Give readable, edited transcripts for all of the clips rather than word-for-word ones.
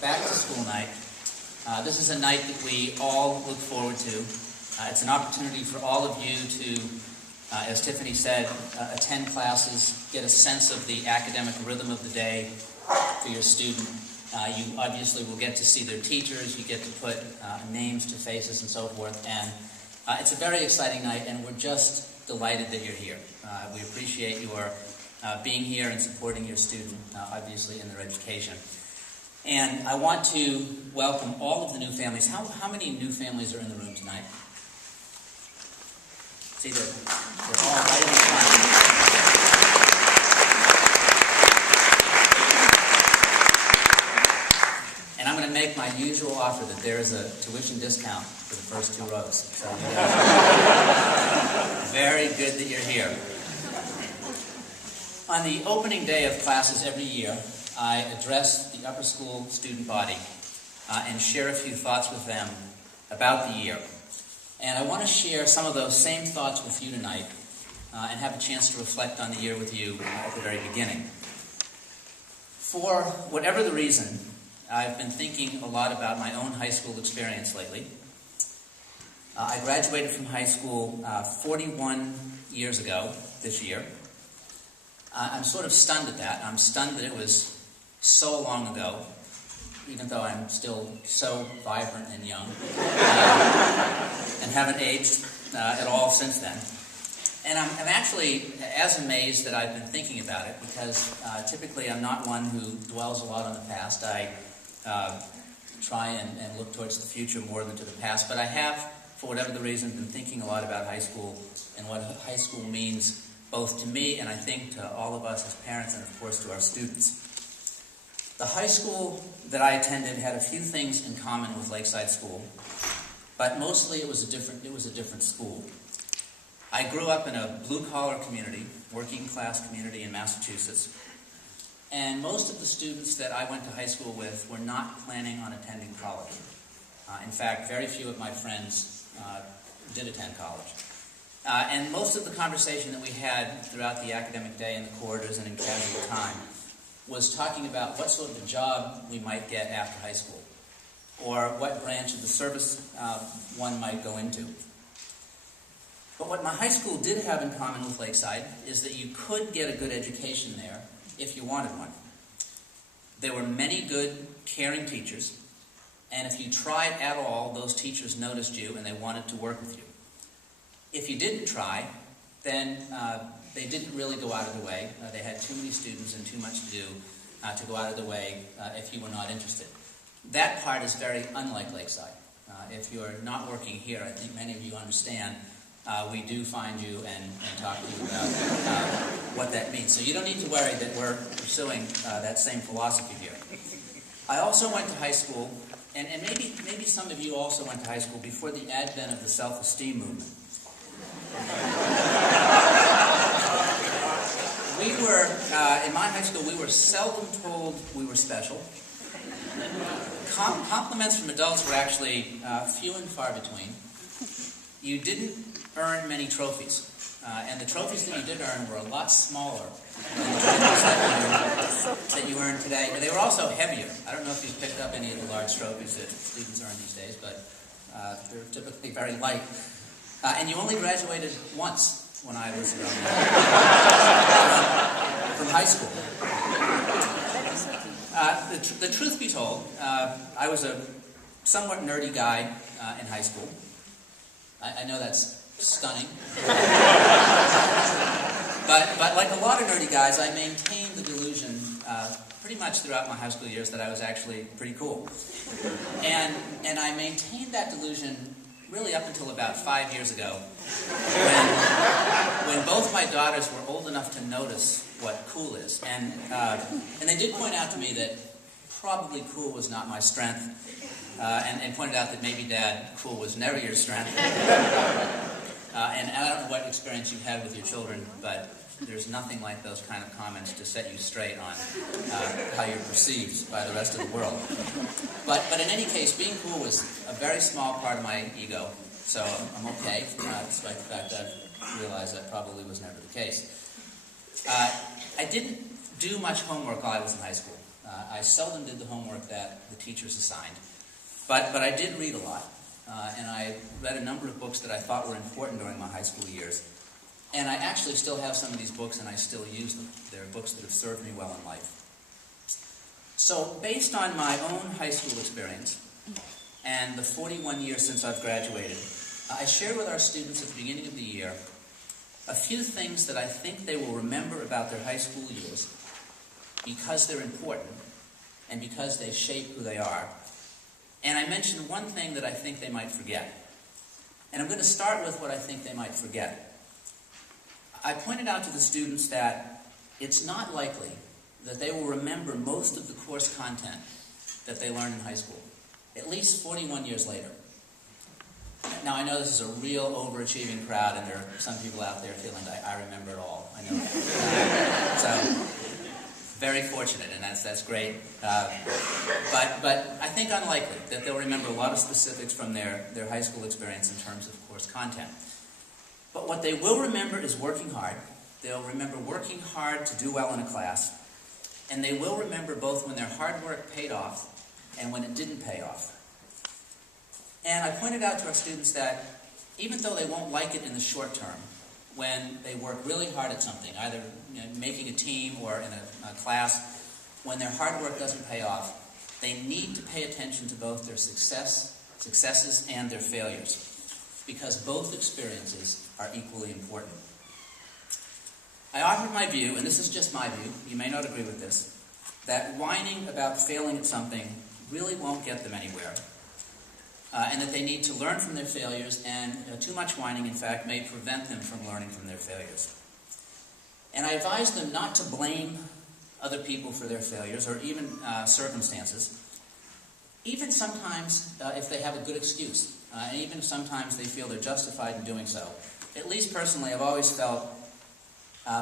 back to school night. This is a night that we all look forward to. It's an opportunity for all of you to, as Tiffany said, attend classes, get a sense of the academic rhythm of the day for your student. You obviously will get to see their teachers, you get to put names to faces and so forth, and it's a very exciting night, and we're just delighted that you're here. We appreciate your being here and supporting your student, obviously, in their education. And I want to welcome all of the new families. How many new families are in the room tonight? See, they're all right in the front. And I'm going to make my usual offer that there is a tuition discount for the first 2 rows. So very good that you're here. On the opening day of classes every year, I address the upper school student body and share a few thoughts with them about the year. And I want to share some of those same thoughts with you tonight and have a chance to reflect on the year with you at the very beginning. For whatever the reason, I've been thinking a lot about my own high school experience lately. I graduated from high school 41 years ago this year. I'm sort of stunned at that. I'm stunned that it was so long ago, even though I'm still so vibrant and young and haven't aged at all since then. And I'm actually as amazed that I've been thinking about it because typically I'm not one who dwells a lot on the past. I try and look towards the future more than to the past, but I have, for whatever the reason, been thinking a lot about high school and what high school means both to me and I think to all of us as parents and of course to our students. The high school that I attended had a few things in common with Lakeside School, but mostly it was a different school. I grew up in a blue-collar community, working-class community in Massachusetts, and most of the students that I went to high school with were not planning on attending college. In fact, very few of my friends did attend college. And most of the conversation that we had throughout the academic day in the corridors and in casual time was talking about what sort of a job we might get after high school, or what branch of the service one might go into. But what my high school did have in common with Lakeside is that you could get a good education there if you wanted one. There were many good, caring teachers, and if you tried at all, those teachers noticed you and they wanted to work with you. If you didn't try, then they didn't really go out of the way. They had too many students and too much to do to go out of the way if you were not interested. That part is very unlike Lakeside. If you're not working here, I think many of you understand, we do find you and talk to you about what that means. So you don't need to worry that we're pursuing that same philosophy here. I also went to high school, and maybe some of you also went to high school before the advent of the self-esteem movement. We were, in my high school, we were seldom told we were special. Compliments from adults were actually few and far between. You didn't earn many trophies, and the trophies that you did earn were a lot smaller than the trophies that you earn today. And they were also heavier. I don't know if you've picked up any of the large trophies that students earn these days, but they're typically very light. And you only graduated once when I was from high school. The truth be told, I was a somewhat nerdy guy in high school. I know that's stunning. but like a lot of nerdy guys, I maintained the delusion pretty much throughout my high school years that I was actually pretty cool. And I maintained that delusion really up until about 5 years ago, when both my daughters were old enough to notice what cool is. And they did point out to me that probably cool was not my strength, and pointed out that maybe, Dad, cool was never your strength. And I don't know what experience you've had with your children, but there's nothing like those kind of comments to set you straight on how you're perceived by the rest of the world. But in any case, being cool was a very small part of my ego, so I'm okay, despite the fact that I realized that probably was never the case. I didn't do much homework while I was in high school. I seldom did the homework that the teachers assigned, but I did read a lot, and I read a number of books that I thought were important during my high school years. And I actually still have some of these books, and I still use them. They're books that have served me well in life. So, based on my own high school experience, and the 41 years since I've graduated, I shared with our students at the beginning of the year a few things that I think they will remember about their high school years because they're important and because they shape who they are. And I mentioned one thing that I think they might forget. And I'm going to start with what I think they might forget. I pointed out to the students that it's not likely that they will remember most of the course content that they learned in high school, at least 41 years later. Now, I know this is a real overachieving crowd, and there are some people out there feeling like, I remember it all. I know that. So, very fortunate, and that's great. But I think unlikely that they'll remember a lot of specifics from their high school experience in terms of course content. But what they will remember is working hard. They'll remember working hard to do well in a class. And they will remember both when their hard work paid off and when it didn't pay off. And I pointed out to our students that even though they won't like it in the short term, when they work really hard at something, either making a team or in a class, when their hard work doesn't pay off, they need to pay attention to both their successes and their failures, because both experiences are equally important. I offered my view, and this is just my view, you may not agree with this, that whining about failing at something really won't get them anywhere, and that they need to learn from their failures, and too much whining, in fact, may prevent them from learning from their failures. And I advised them not to blame other people for their failures, or even circumstances, even sometimes if they have a good excuse. And even sometimes they feel they're justified in doing so. At least personally, I've always felt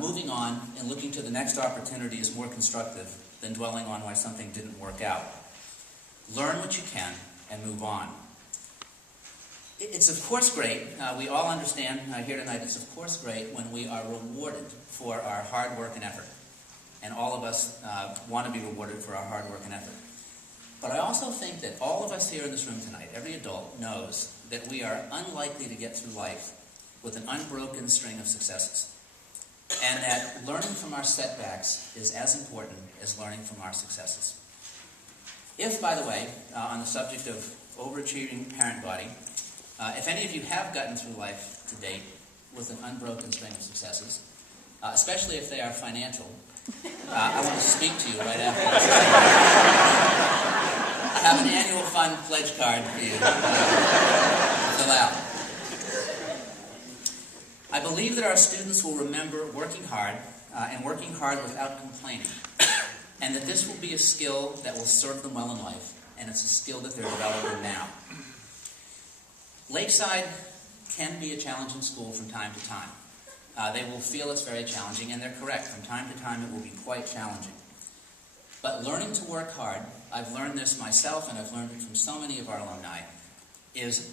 moving on and looking to the next opportunity is more constructive than dwelling on why something didn't work out. Learn what you can and move on. It's of course great, we all understand here tonight, it's of course great when we are rewarded for our hard work and effort. And all of us want to be rewarded for our hard work and effort. But I also think that all of us here in this room tonight, every adult, knows that we are unlikely to get through life with an unbroken string of successes. And that learning from our setbacks is as important as learning from our successes. If, by the way, on the subject of overachieving parent body, if any of you have gotten through life to date with an unbroken string of successes, especially if they are financial, I want to speak to you right after this. I have an annual fund pledge card for you to fill out. I believe that our students will remember working hard and working hard without complaining, and that this will be a skill that will serve them well in life, and it's a skill that they're developing now. Lakeside can be a challenging school from time to time. They will feel it's very challenging, and they're correct. From time to time, it will be quite challenging. But learning to work hard, I've learned this myself, and I've learned it from so many of our alumni, is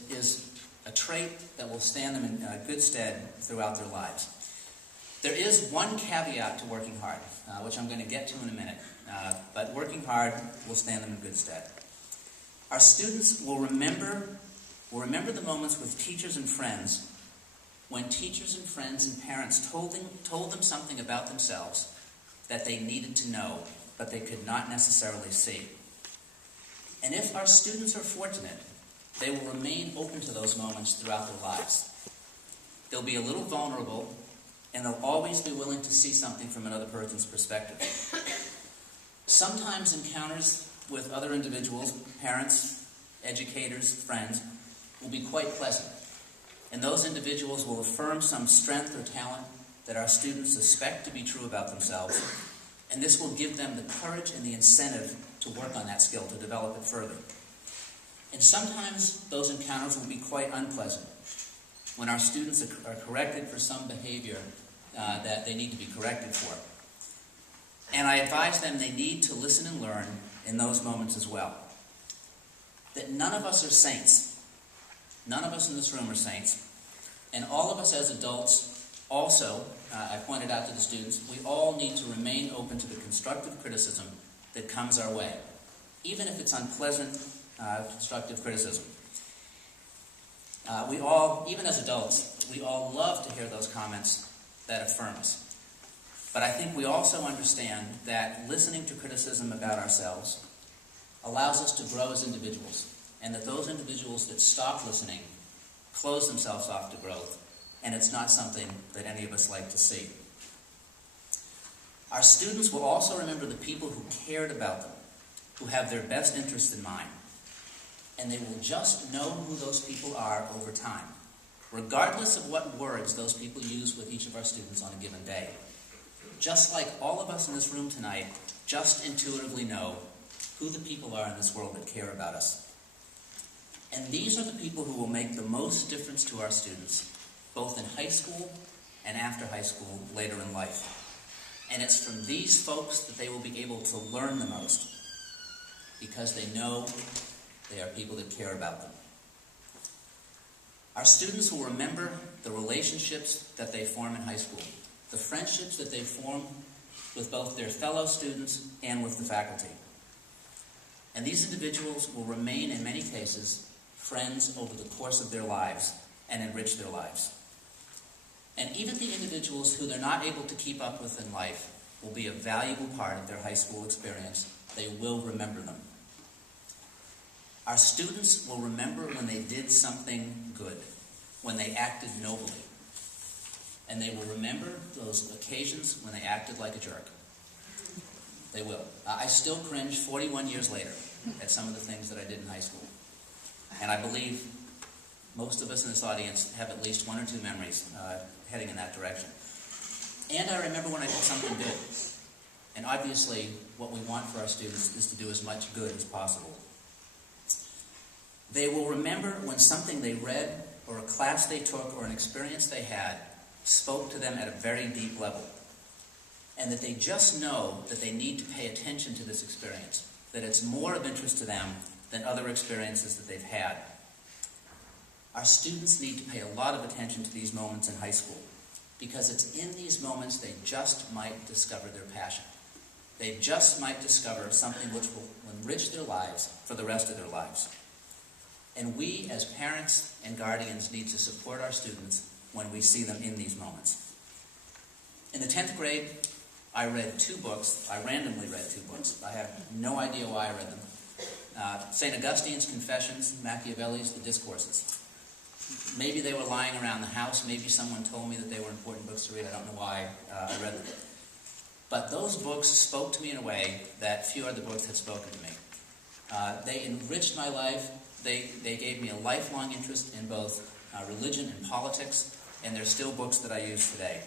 a trait that will stand them in good stead throughout their lives. There is one caveat to working hard, which I'm going to get to in a minute, but working hard will stand them in good stead. Our students will remember the moments with teachers and friends when teachers and friends and parents told them something about themselves that they needed to know, but they could not necessarily see. And if our students are fortunate, they will remain open to those moments throughout their lives. They'll be a little vulnerable, and they'll always be willing to see something from another person's perspective. Sometimes encounters with other individuals, parents, educators, friends, will be quite pleasant. And those individuals will affirm some strength or talent that our students suspect to be true about themselves. And this will give them the courage and the incentive to work on that skill, to develop it further. And sometimes those encounters will be quite unpleasant, when our students are corrected for some behavior that they need to be corrected for. And I advise them they need to listen and learn in those moments as well. That none of us are saints. None of us in this room are saints. And all of us as adults also, I pointed out to the students, we all need to remain open to the constructive criticism that comes our way, even if it's unpleasant, constructive criticism. We all, even as adults, we all love to hear those comments that affirm us. But I think we also understand that listening to criticism about ourselves allows us to grow as individuals, and that those individuals that stop listening close themselves off to growth, and it's not something that any of us like to see. Our students will also remember the people who cared about them, who have their best interests in mind, and they will just know who those people are over time, regardless of what words those people use with each of our students on a given day. Just like all of us in this room tonight just intuitively know who the people are in this world that care about us. And these are the people who will make the most difference to our students, both in high school and after high school later in life. And it's from these folks that they will be able to learn the most, because they know they are people that care about them. Our students will remember the relationships that they form in high school, the friendships that they form with both their fellow students and with the faculty. And these individuals will remain, in many cases, friends over the course of their lives and enrich their lives. And even the individuals who they're not able to keep up with in life will be a valuable part of their high school experience. They will remember them. Our students will remember when they did something good, when they acted nobly. And they will remember those occasions when they acted like a jerk. They will. I still cringe 41 years later at some of the things that I did in high school. And I believe most of us in this audience have at least one or two memories heading in that direction. And I remember when I did something good. And obviously, what we want for our students is to do as much good as possible. They will remember when something they read, or a class they took, or an experience they had spoke to them at a very deep level. And that they just know that they need to pay attention to this experience, that it's more of interest to them than other experiences that they've had. Our students need to pay a lot of attention to these moments in high school, because it's in these moments they just might discover their passion. They just might discover something which will enrich their lives for the rest of their lives. And we, as parents and guardians, need to support our students when we see them in these moments. In the 10th grade, I read 2 books. I randomly read 2 books. I have no idea why I read them. St. Augustine's Confessions, Machiavelli's The Discourses. Maybe they were lying around the house. Maybe someone told me that they were important books to read. I don't know why I read them. But those books spoke to me in a way that few other books had spoken to me. They enriched my life. They gave me a lifelong interest in both religion and politics, and they're still books that I use today.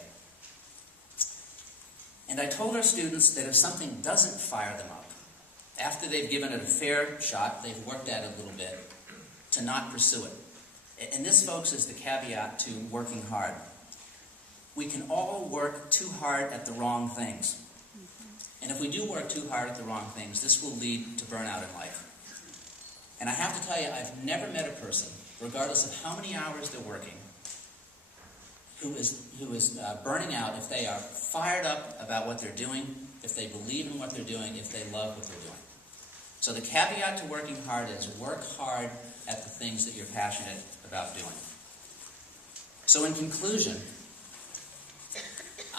And I told our students that if something doesn't fire them up, after they've given it a fair shot, they've worked at it a little bit, to not pursue it. And this, folks, is the caveat to working hard. We can all work too hard at the wrong things. And if we do work too hard at the wrong things, this will lead to burnout in life. And I have to tell you, I've never met a person, regardless of how many hours they're working, who is burning out if they are fired up about what they're doing, if they believe in what they're doing, if they love what they're doing. So the caveat to working hard is work hard at the things that you're passionate about doing. So in conclusion,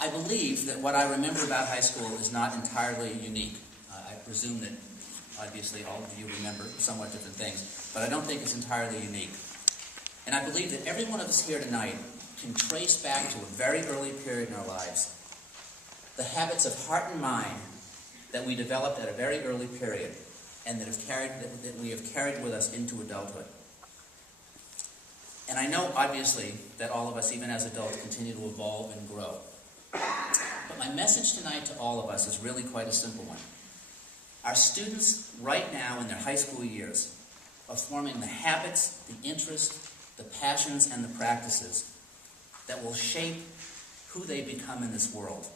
I believe that what I remember about high school is not entirely unique. I presume that obviously all of you remember somewhat different things, but I don't think it's entirely unique. And I believe that every one of us here tonight can trace back to a very early period in our lives the habits of heart and mind that we developed at a very early period and that we have carried with us into adulthood. And I know, obviously, that all of us, even as adults, continue to evolve and grow. But my message tonight to all of us is really quite a simple one. Our students, right now in their high school years, are forming the habits, the interests, the passions, and the practices that will shape who they become in this world.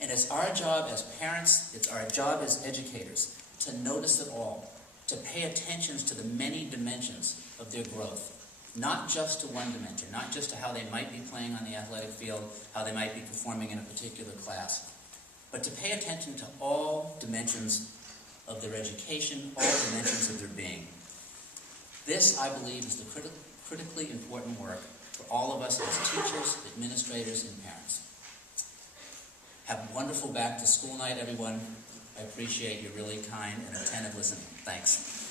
And it's our job as parents, it's our job as educators to notice it all, to pay attention to the many dimensions of their growth. Not just to one dimension, not just to how they might be playing on the athletic field, how they might be performing in a particular class, but to pay attention to all dimensions of their education, all dimensions of their being. This, I believe, is the critically important work for all of us as teachers, administrators, and parents. Have a wonderful back to school night, everyone. I appreciate your really kind and attentive listening. Thanks.